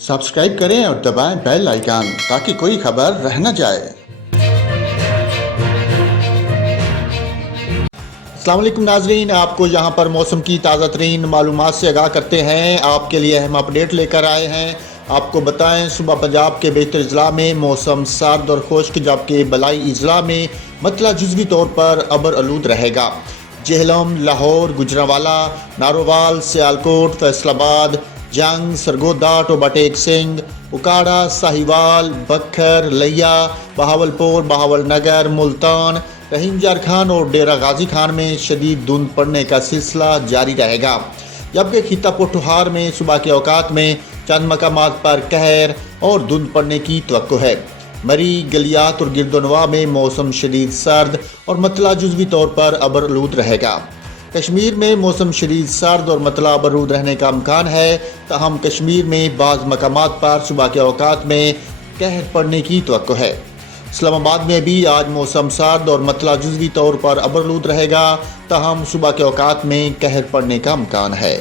Subscribe करें और दबाएं बेल आइकन ताकि कोई खबर रह न जाए। अस्सलाम वालेकुम नाजरीन, आपको यहाँ पर मौसम की ताज़ा तरीन मालूमात से आगाह करते हैं। आपके लिए अहम अपडेट लेकर आए हैं। आपको बताएं, सुबह पंजाब के बेहतर अजला में मौसम सर्द और खुश्क, जबकि बलाई अजला में मतला जुज़वी तौर पर अबर आलूद रहेगा। जेहलम, लाहौर, गुजरांवाला, नारोवाल, सियालकोट, फैसलाबाद, जंग, सरगोदा, टोबा टेक सिंह, उकाड़ा, साहिवाल, बखर, लिया, बहावलपुर, बहावलनगर, मुल्तान, रहीम जार खान और डेरा गाजी खान में शदीद धुंध पड़ने का सिलसिला जारी रहेगा। जबकि खिता पोठोहार में सुबह के औकात में चंद मकामात पर कहर और धुंध पड़ने की तवक्को है। मरी, गलियात और गिरदोनवा में मौसम शदीद सर्द और मतला जुज़वी तौर पर अबरआलूद रहेगा। कश्मीर में मौसम शदीद सर्द और मतला अबरआलूद रहने का इम्कान है, ताहम कश्मीर में बाज़ मकामात पर सुबह के औकात में कहर पड़ने की तवक्को है। इस्लामाबाद में भी आज मौसम सर्द और मतला जुज़वी तौर पर अबरआलूद रहेगा, ताहम सुबह के औकात में कहर पड़ने का इम्कान है।